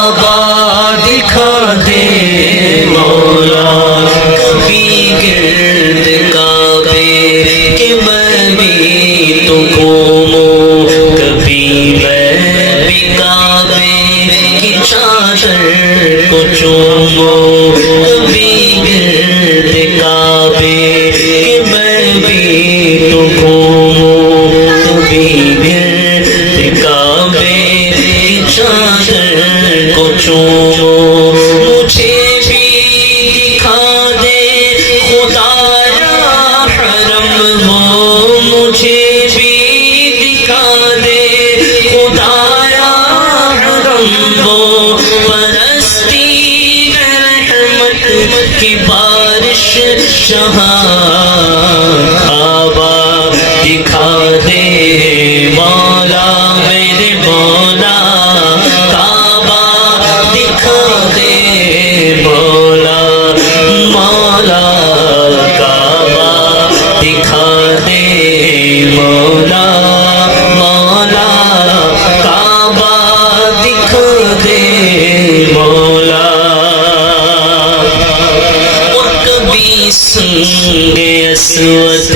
دکھا دے مولا کبھی گرد کعبے کہ میں بھی تو گھوموں کبھی میں بھی کعبے کی چادر کو چوموں کبھی گرد کعبے کہ میں بھی تو گھوموں کبھی گرد کعبے کی چادر کو چوموں مجھے بھی دکھا دے خدایا حرم وہ مجھے بھی دکھا دے خدایا حرم وہ پرستی رحمت کی بارش جہاں کعبہ دکھا دے مولا میرے مولا کعبہ دکھا دے مولا مولا کعبہ دکھا دے مولا مولا کعبہ دکھا دے مولا اور کبھی سنگ اسود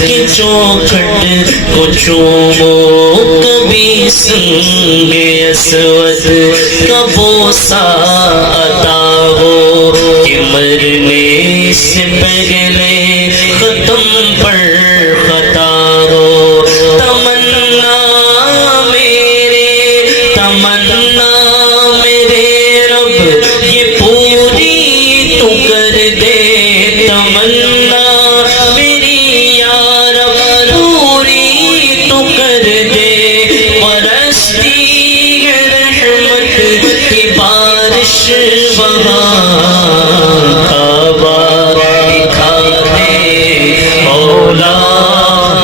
کی چوکھٹ کو چومو کبھی سنگ اسود کا بوسہ عطا ہو کہ مرنے سے پہلے ختم پر خطا ہو تمنا میرے رب یہ پوری تو کر دے تمنا میری یا رب پوری تو کر دے پرستی رحمت کی بارش وہاں کعبہ دکھا دے مولا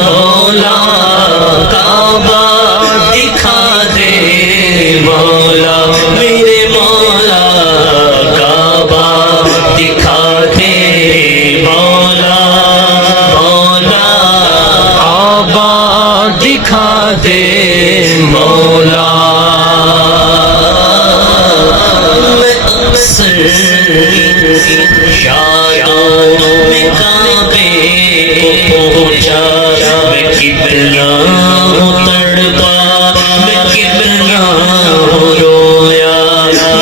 مولا کعبہ دکھا دے مولا میرے مولا کعبہ دکھا دے مولا مولا کعبہ دکھا دے مولا میں اکثر یادوں میں کعبے کو پہنچا میں کتنا تڑپا میں کتنا رویا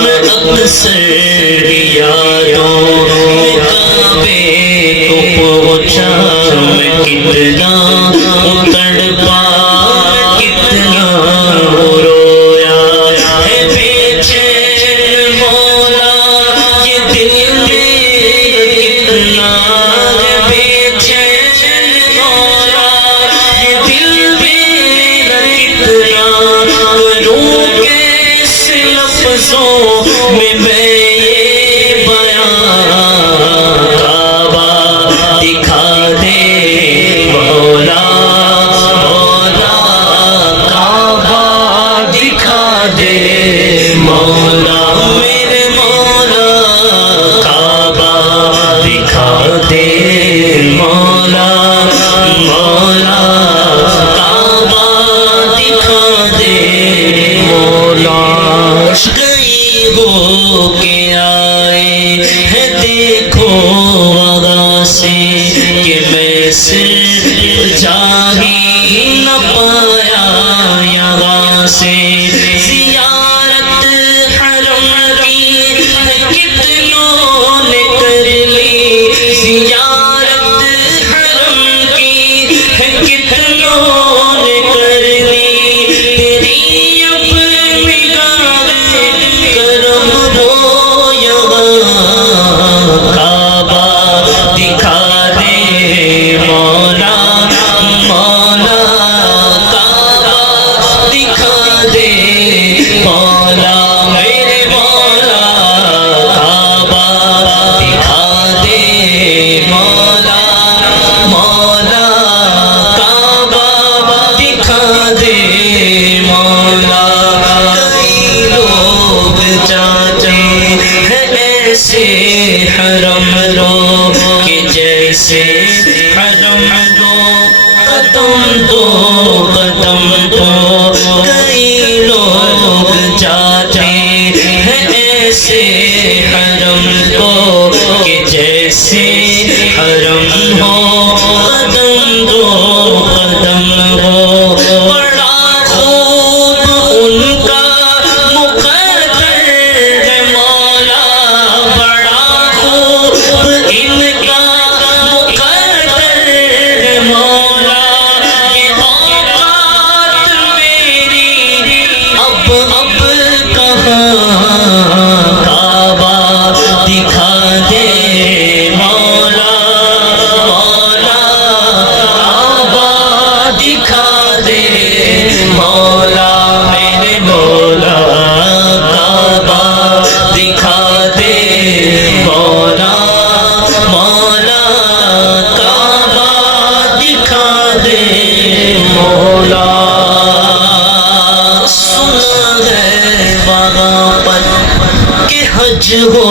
میں اکثر یادوں میں کعبے کو پہنچا میں کتنا تڑپا میں کتنا رویا ہے بے چین مولا یہ دل کتنا ہے بے چین مولا یہ دل میرا کتنا کروں کیسے لفظوں میں یہ بیان کعبہ دکھا دے مولا مولا کعبہ دکھا دے مولا میرے مولا کعبہ دکھا دے مولا مولا کعبہ دکھا دے مولا گئی ہو کے آئے ہے دیکھو وہاں سے کہ میں صرف جا ہی نہ پایا یہاں سے زیارت حرم کی ہے کتنوں نے کر لی زیارت حرم کی ہے کتنوں نے کر لی تیری اپنی گاہ کرم ہو یہاں کعبہ دکھا دے مولا مولا کعبہ دکھا دے مولا میرے مولا کعبہ دکھا دے مولا مولا کعبہ دکھا دے مولا کئی لوگ جاتے ہیں ایسے حرم لو کہ جیسے حرم لو قدم دو قدم دو کئی لوگ جاتے ہیں ایسے حرم کو کہ جیسے حرم ہو قدم دو قدم ہو بڑا خوب ان کا مقدر ہے مولا بڑا خوب ان کا مقدر ہے مولا یہ اوقات میری اب کہاں کعبہ دکھا دے مولا مولا کعبہ دکھا دے مولا میرے مولا کعبہ دکھا دے مولا مولا کعبہ دکھا دے مولا سنا ہے وہاں پر کہ حج ہو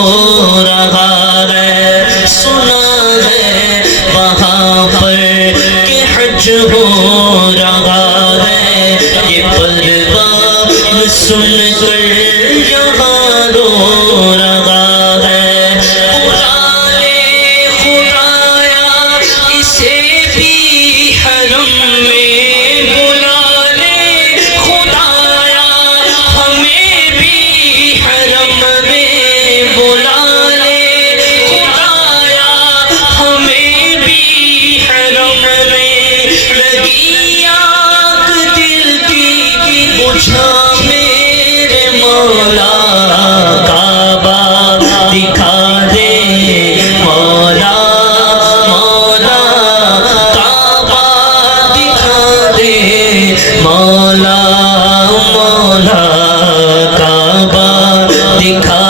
رہا ہے سنا ہے وہاں پر کہ حج ہو رہا ہے یہ پروان سن کر یہاں رو رہا ہے بلا لے خدایا اسے بھی حرم میں بلا لے خدایا ہمیں بھی حرم میں بلا لے خدایا ہمیں بھی حرم میں لگی آگ دل کی بجھا میرے مولا کعبہ دکھا دے مولا مولا کعبہ دکھا دے مولا مولا کعبہ دکھا